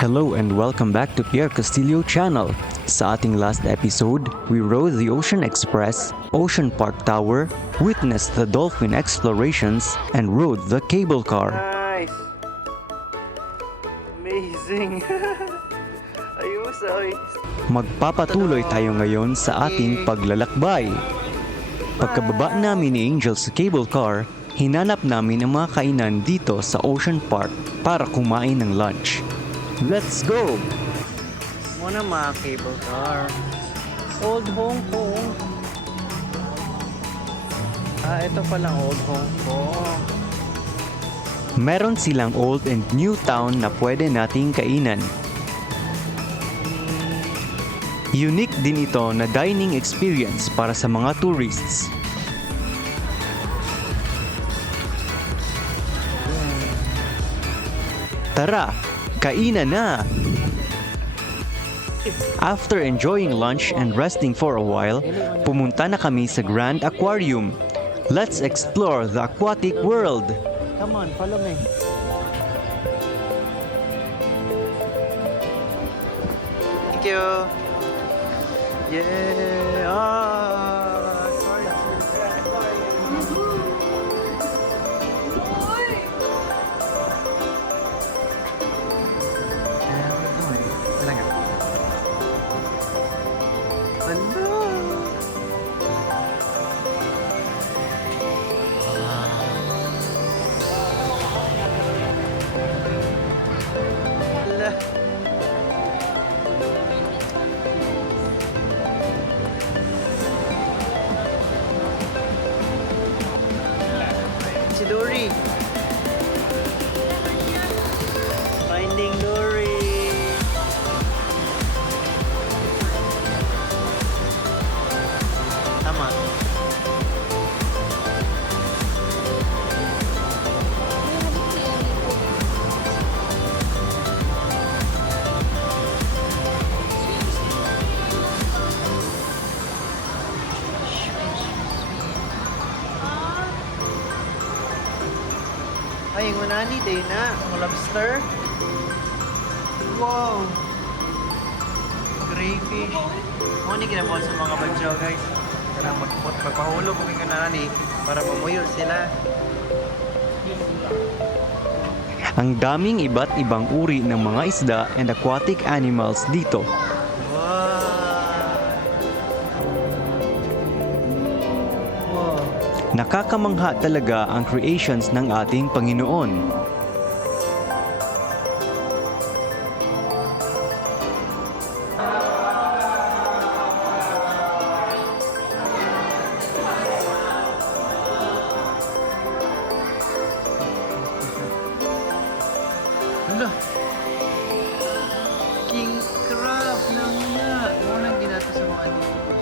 Hello and welcome back to Pierre Castillo channel. Sa ating last episode, we rode the Ocean Express, Ocean Park Tower, witnessed the dolphin explorations, and rode the cable car. Nice! Amazing! Ayos ay! Magpapatuloy tayo ngayon sa ating paglalakbay. Pagkababa namin ni Angel sa cable car, hinanap namin ang mga kainan dito sa Ocean Park para kumain ng lunch. Let's go! Muna mga cable car. Old Hong Kong. Ito palang Old Hong Kong. Meron silang old and new town na pwede nating kainan. Unique din ito na dining experience para sa mga tourists. Tara, kainan na! After enjoying lunch and resting for a while, pumunta na kami sa Grand Aquarium. Let's explore the aquatic world! Come on, follow me. Thank you. Yeah. Si Dory. Finding Dory. Tama. Ay, yung unani, day na. Ang lobster. Wow! Crayfish. Muna kinabawal sa mga badyaw, guys. Kaya magpahulog kung yung unani para pamuyo sila. Ang daming iba't ibang uri ng mga isda and aquatic animals dito. Wow! Nakakamangha talaga ang creations ng ating Panginoon. Hala! King crab lang na! Walang ginato sa mga animals.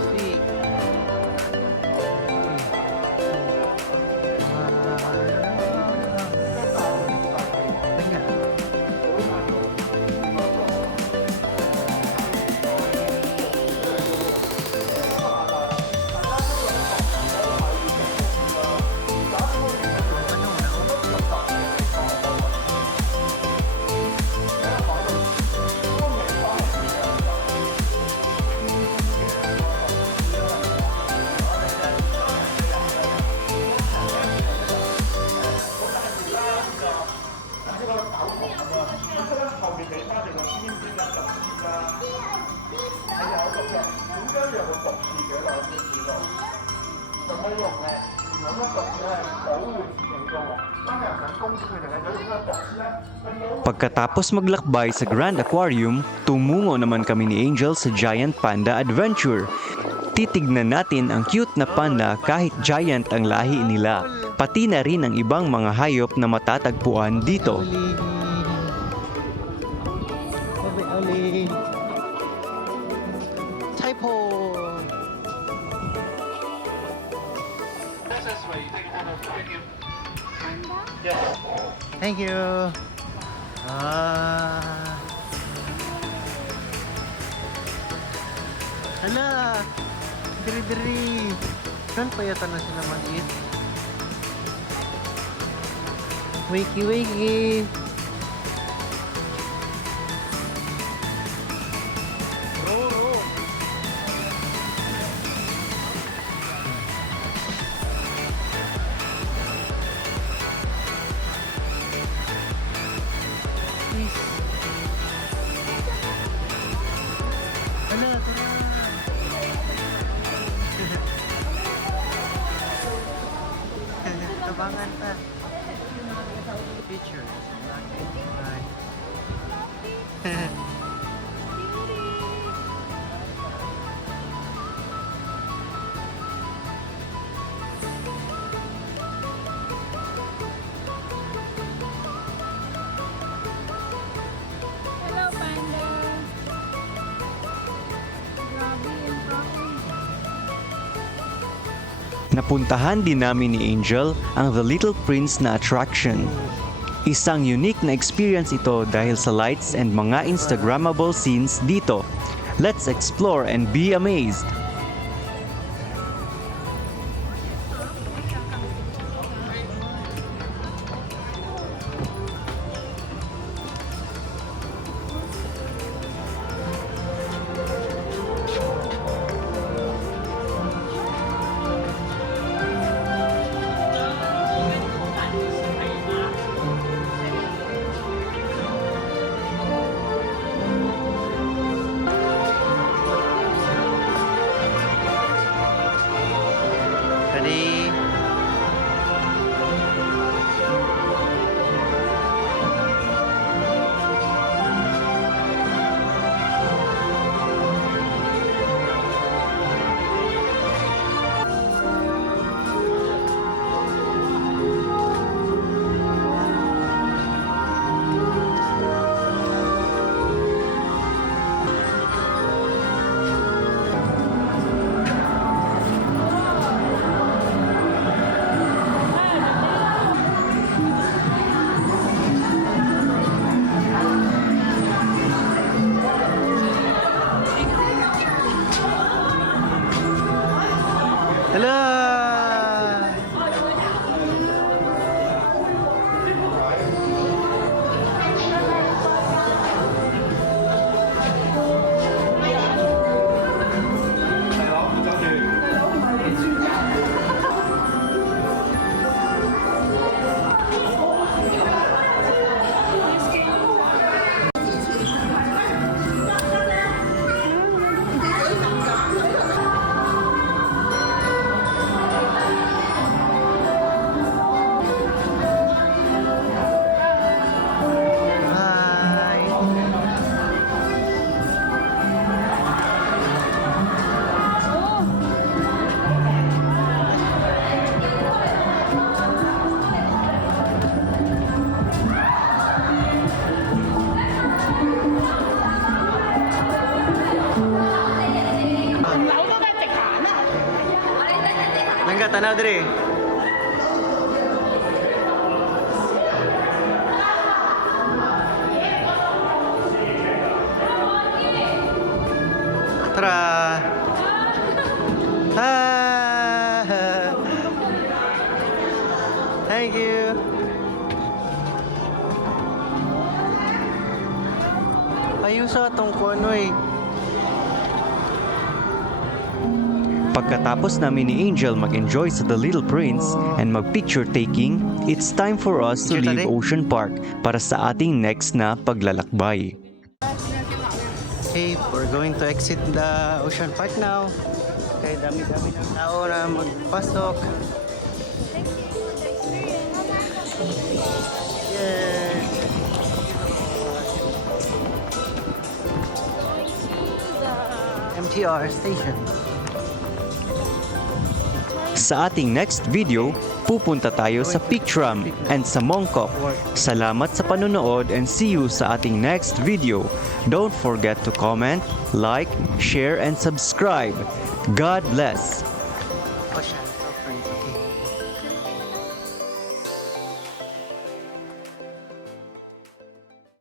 Pagkatapos maglakbay sa Grand Aquarium, tumungo naman kami ni Angel sa Giant Panda Adventure. Titignan natin ang cute na panda kahit giant ang lahi nila, pati na rin ang ibang mga hayop na matatagpuan dito. Oli. Typo. Thank you. Hala. Diri-diri. Saan pa yata na sila mag-eat? Wakey, wakey. Hello, Panda. Grabe yung tao. Napuntahan din namin ni Angel ang The Little Prince na attraction. Isang unique na experience ito dahil sa lights and mga Instagrammable scenes dito. Let's explore and be amazed! Ready? Hello! Nangga tanaw dire. Tara. Thank you. Ayun sa atong kuno eh. Pagkatapos namin ni Angel mag-enjoy sa The Little Prince and mag-picture taking, it's time for us to Picture leave tadi? Ocean Park para sa ating next na paglalakbay. Okay, we're going to exit the Ocean Park now. Okay, dami-dami ng tao na magpasok. Yeah. MTR station. Sa ating next video, pupunta tayo sa Pictram and sa Mongkok. Salamat sa panonood and see you sa ating next video. Don't forget to comment, like, share, and subscribe. God bless! Ocean.